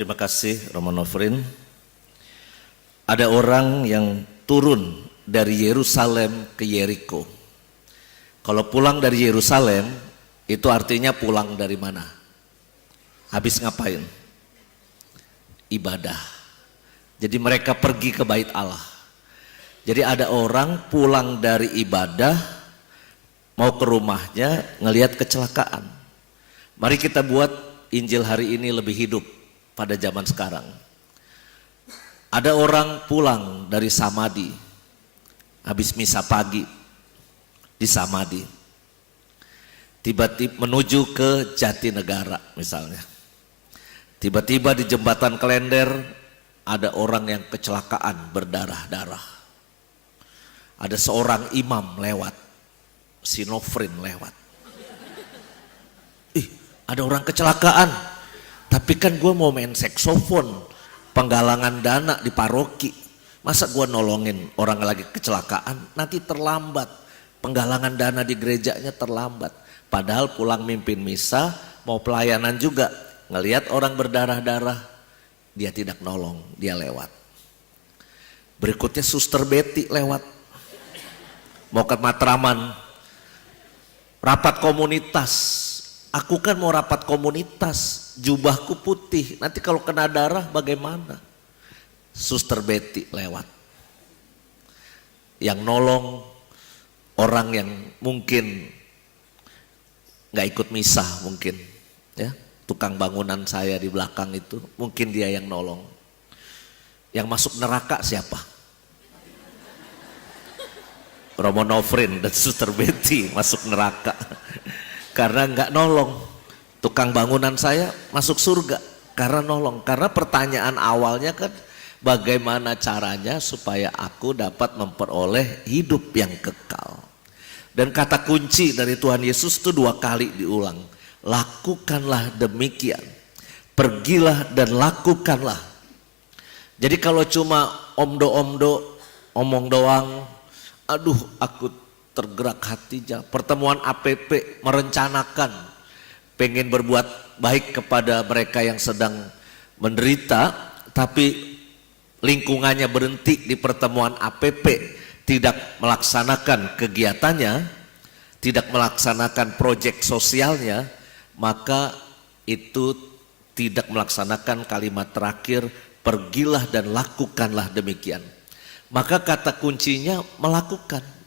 Terima kasih Romo Nofrin. Ada orang yang turun dari Yerusalem ke Yeriko. Kalau pulang dari Yerusalem itu artinya pulang dari mana? Habis ngapain? Ibadah. Jadi mereka pergi ke bait Allah. Jadi ada orang pulang dari ibadah mau ke rumahnya ngelihat kecelakaan. Mari kita buat Injil hari ini lebih hidup pada zaman sekarang. Ada orang pulang dari Samadhi, habis misa pagi di Samadhi, tiba-tiba menuju ke Jatinegara misalnya. Tiba-tiba di jembatan Klender ada orang yang kecelakaan berdarah-darah. Ada seorang imam lewat, si Nofrin lewat. Ada orang kecelakaan, tapi kan gue mau main saksofon, penggalangan dana di paroki. Masa gue nolongin orang lagi kecelakaan, nanti terlambat. Penggalangan dana di gerejanya terlambat. Padahal pulang mimpin misa, mau pelayanan juga. Ngelihat orang berdarah-darah, dia tidak nolong, dia lewat. Berikutnya Suster Betty lewat. Mau ke Matraman, rapat komunitas. Aku kan mau rapat komunitas, jubahku putih, nanti kalau kena darah bagaimana? Suster Betty lewat. Yang nolong orang yang mungkin gak ikut misa mungkin, ya, tukang bangunan saya di belakang itu, mungkin dia yang nolong. Yang masuk neraka siapa? Romo Nofrin dan Suster Betty masuk neraka. Karena nggak nolong. Tukang bangunan saya masuk surga karena nolong. Karena pertanyaan awalnya kan bagaimana caranya supaya aku dapat memperoleh hidup yang kekal. Dan kata kunci dari Tuhan Yesus itu 2 kali diulang. Lakukanlah demikian. Pergilah dan lakukanlah. Jadi kalau cuma omdo-omdo, omong doang, aduh aku tergerak hatinya. Pertemuan APP merencanakan pengen berbuat baik kepada mereka yang sedang menderita, tapi lingkungannya berhenti di pertemuan APP, tidak melaksanakan kegiatannya, tidak melaksanakan proyek sosialnya, maka itu tidak melaksanakan kalimat terakhir, pergilah dan lakukanlah demikian. Maka kata kuncinya melakukan.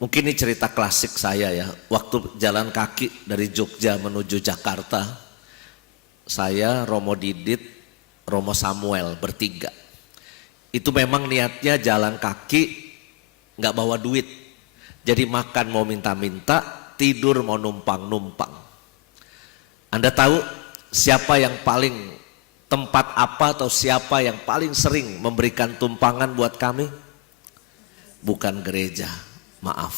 Mungkin ini cerita klasik saya ya. Waktu jalan kaki dari Jogja menuju Jakarta, saya, Romo Didit, Romo Samuel bertiga. Itu memang niatnya jalan kaki, nggak bawa duit. Jadi makan mau minta-minta, tidur mau numpang-numpang. Anda tahu siapa yang paling, tempat apa atau siapa yang paling sering memberikan tumpangan buat kami? Bukan gereja, maaf,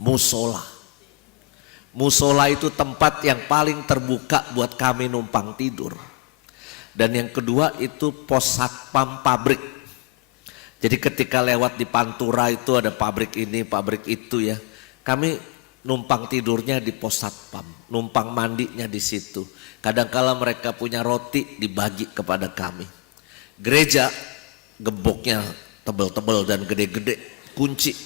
musola. Musola itu tempat yang paling terbuka buat kami numpang tidur. Dan yang kedua itu pos satpam pabrik. Jadi ketika lewat di Pantura itu ada pabrik ini, pabrik itu ya. Kami numpang tidurnya di pos satpam, numpang mandinya di situ. Kadangkala mereka punya roti dibagi kepada kami. Gereja gemboknya tebel-tebel dan gede-gede, kunci.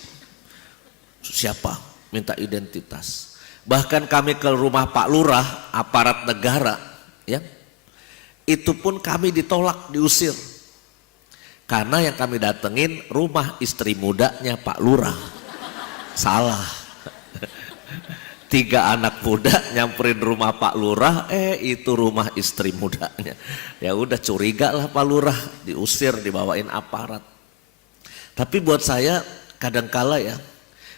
Siapa? Minta identitas. Bahkan kami ke rumah Pak Lurah, aparat negara, ya, itu pun kami ditolak, diusir. Karena yang kami datengin rumah istri mudanya Pak Lurah. Salah. 3 anak muda nyamperin rumah Pak Lurah, itu rumah istri mudanya. Ya udah curiga lah Pak Lurah, diusir, dibawain aparat. Tapi buat saya kadangkala ya,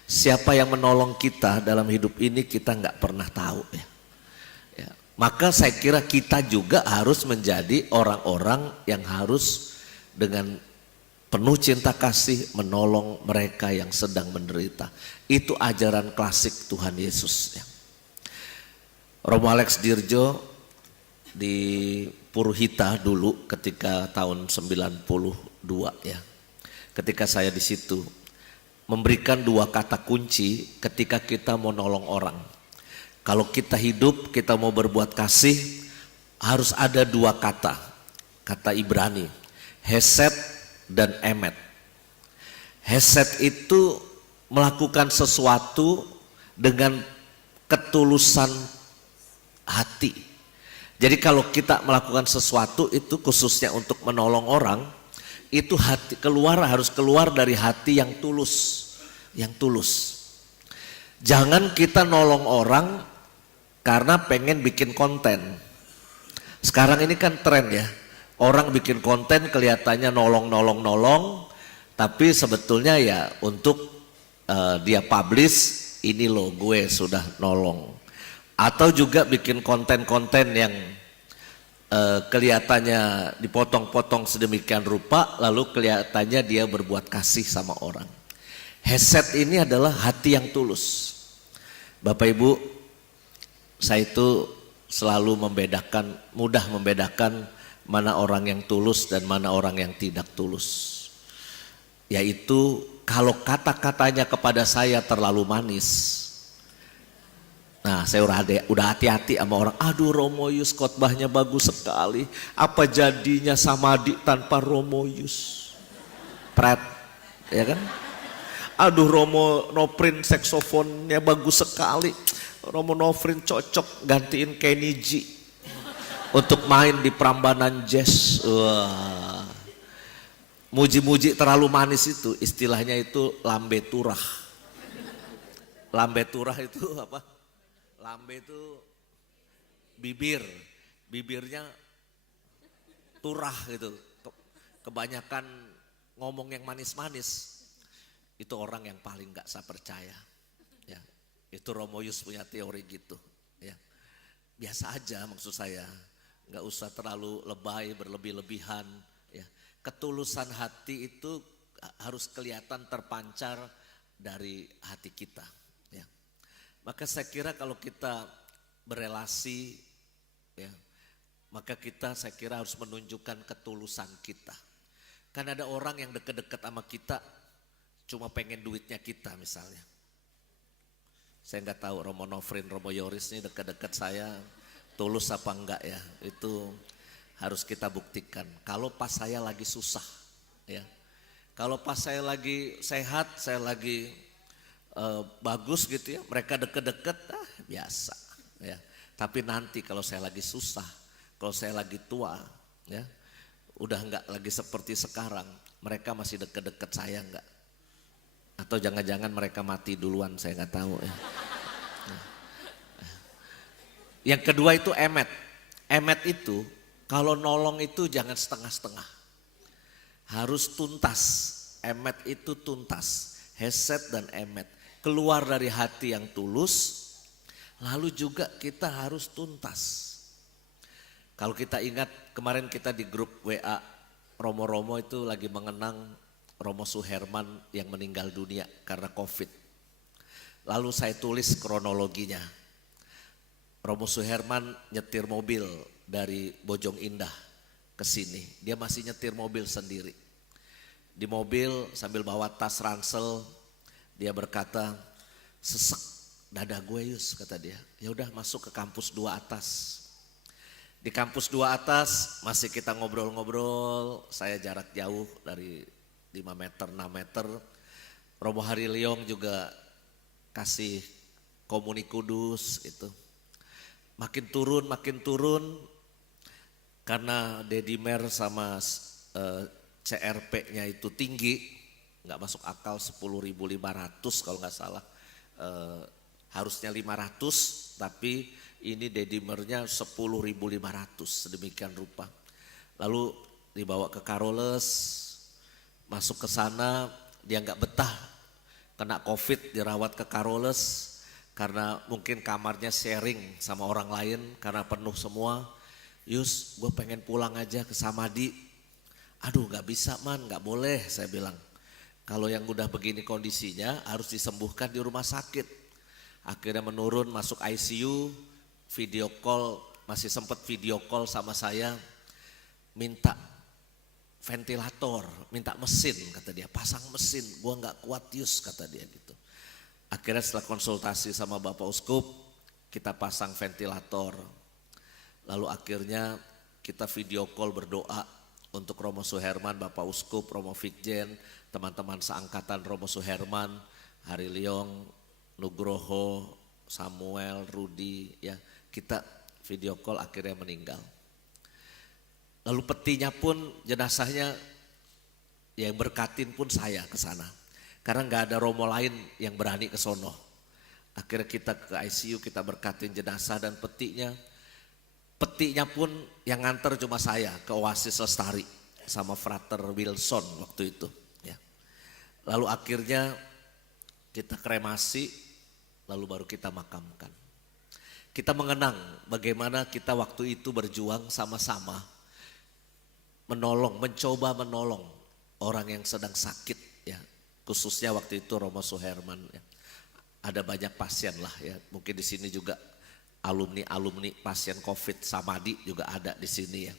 siapa yang menolong kita dalam hidup ini kita nggak pernah tahu ya. Maka saya kira kita juga harus menjadi orang-orang yang harus dengan penuh cinta kasih menolong mereka yang sedang menderita. Itu ajaran klasik Tuhan Yesus ya. Romo Alex Dirjo di Purhita dulu ketika tahun 92 ya. Ketika saya di situ memberikan 2 kata kunci ketika kita mau nolong orang. Kalau kita hidup, kita mau berbuat kasih, harus ada dua kata. Kata Ibrani, hesed dan emet. Hesed itu melakukan sesuatu dengan ketulusan hati. Jadi kalau kita melakukan sesuatu itu khususnya untuk menolong orang, itu hati harus keluar dari hati yang tulus, Jangan kita nolong orang karena pengen bikin konten. Sekarang ini kan tren ya, orang bikin konten kelihatannya nolong, tapi sebetulnya ya untuk dia publish, ini loh gue sudah nolong. Atau juga bikin konten-konten yang kelihatannya dipotong-potong sedemikian rupa, lalu kelihatannya dia berbuat kasih sama orang. Hesed ini adalah hati yang tulus. Bapak Ibu, saya itu selalu mudah membedakan mana orang yang tulus dan mana orang yang tidak tulus. Yaitu kalau kata-katanya kepada saya terlalu manis. Nah, saya udah hati-hati sama orang. Aduh, Romo Yus khotbahnya bagus sekali. Apa jadinya Samadi tanpa Romo Yus? Pret, ya kan? Aduh, Romo Nofrin saksofonnya bagus sekali. Romo Nofrin cocok gantiin Kenny G untuk main di Prambanan Jazz. Wah. Muji-muji terlalu manis itu, istilahnya itu lambe turah. Lambe turah itu apa? Lambe itu bibirnya turah gitu. Kebanyakan ngomong yang manis-manis, itu orang yang paling gak saya percaya. Ya, itu Romo Yus punya teori gitu. Ya, biasa aja maksud saya, gak usah terlalu lebay, berlebih-lebihan. Ya, ketulusan hati itu harus kelihatan terpancar dari hati kita. Ya, maka saya kira kalau kita berelasi, ya, maka saya kira harus menunjukkan ketulusan kita. Kan ada orang yang deket-deket sama kita cuma pengen duitnya kita misalnya. Saya nggak tahu Romo Nofrin, Romo Yoris ini dekat-dekat saya tulus apa enggak ya. Itu harus kita buktikan. Kalau pas saya lagi susah, ya. Kalau pas saya lagi sehat, saya lagi bagus gitu ya, mereka deket-deket, biasa, ya. Tapi nanti kalau saya lagi susah, kalau saya lagi tua, ya, udah enggak lagi seperti sekarang, mereka masih deket-deket saya enggak? Atau jangan-jangan mereka mati duluan, saya nggak tahu ya. Yang kedua itu emet. Emet itu kalau nolong itu jangan setengah-setengah. Harus tuntas. Emet itu tuntas. Hesed dan emet. Keluar dari hati yang tulus. Lalu juga kita harus tuntas. Kalau kita ingat kemarin kita di grup WA Romo-Romo itu lagi mengenang Romo Suherman yang meninggal dunia karena COVID. Lalu saya tulis kronologinya. Romo Suherman nyetir mobil dari Bojong Indah ke sini. Dia masih nyetir mobil sendiri. Di mobil sambil bawa tas ransel, dia berkata, "Sesek dada gue Yus," kata dia. Ya udah masuk ke kampus 2 atas. Di kampus 2 atas masih kita ngobrol-ngobrol, saya jarak jauh dari 5 meter, 6 meter. Romo Hari Liong juga kasih komuni kudus itu. Makin turun karena Dedimer sama CRP-nya itu tinggi, nggak masuk akal 10.500 kalau nggak salah. Harusnya 500 tapi ini Dedimernya 10.500 sedemikian rupa. Lalu dibawa ke Karoles. Masuk ke sana, dia nggak betah, kena COVID, dirawat ke Karoles karena mungkin kamarnya sharing sama orang lain karena penuh semua. Yus, gue pengen pulang aja ke Samadi. Aduh, nggak bisa man, nggak boleh, saya bilang. Kalau yang udah begini kondisinya harus disembuhkan di rumah sakit. Akhirnya menurun, masuk ICU, video call, masih sempat video call sama saya, minta ventilator, minta mesin, kata dia, pasang mesin, gua nggak kuat Yus, kata dia gitu. Akhirnya setelah konsultasi sama Bapak Uskup, kita pasang ventilator. Lalu akhirnya kita video call berdoa untuk Romo Suherman, Bapak Uskup, Romo Vikjen, teman-teman seangkatan Romo Suherman, Hari Liong, Nugroho, Samuel, Rudi, ya kita video call akhirnya meninggal. Lalu petinya pun jenazahnya yang berkatin pun saya ke sana. Karena nggak ada romo lain yang berani ke sono. Akhirnya kita ke ICU, kita berkatin jenazah dan petinya pun yang nganter cuma saya ke Oasis Lestari sama Frater Wilson waktu itu. Ya. Lalu akhirnya kita kremasi, lalu baru kita makamkan. Kita mengenang bagaimana kita waktu itu berjuang sama-sama menolong, mencoba menolong orang yang sedang sakit ya, khususnya waktu itu Romo Suherman ya. Ada banyak pasien lah ya, mungkin di sini juga alumni pasien COVID Samadi juga ada di sini ya.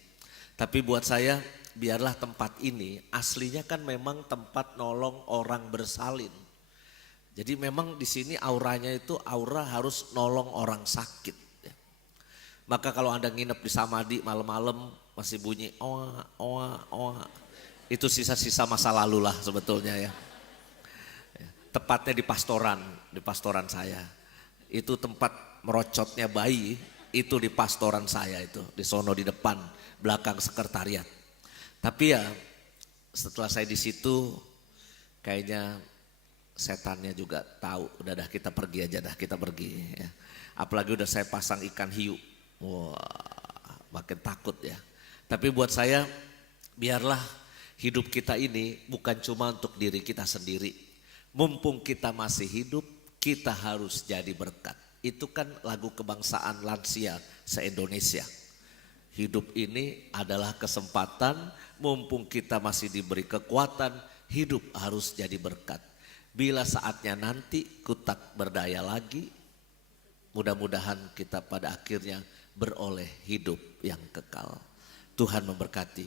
Tapi buat saya biarlah tempat ini aslinya kan memang tempat nolong orang bersalin. Jadi memang di sini auranya itu aura harus nolong orang sakit ya. Maka kalau Anda nginep di Samadi malam-malam masih bunyi oa, itu sisa-sisa masa lalu lah sebetulnya ya. Tepatnya di pastoran saya. Itu tempat merocotnya bayi, itu di pastoran saya itu, di sono di depan, belakang sekretariat. Tapi ya setelah saya di situ kayaknya setannya juga tahu, udah dah kita pergi aja dah, kita pergi ya. Apalagi udah saya pasang ikan hiu, wah makin takut ya. Tapi buat saya biarlah hidup kita ini bukan cuma untuk diri kita sendiri. Mumpung kita masih hidup, kita harus jadi berkat. Itu kan lagu kebangsaan lansia se-Indonesia. Hidup ini adalah kesempatan, mumpung kita masih diberi kekuatan, hidup harus jadi berkat. Bila saatnya nanti kutak berdaya lagi, mudah-mudahan kita pada akhirnya beroleh hidup yang kekal. Tuhan memberkati.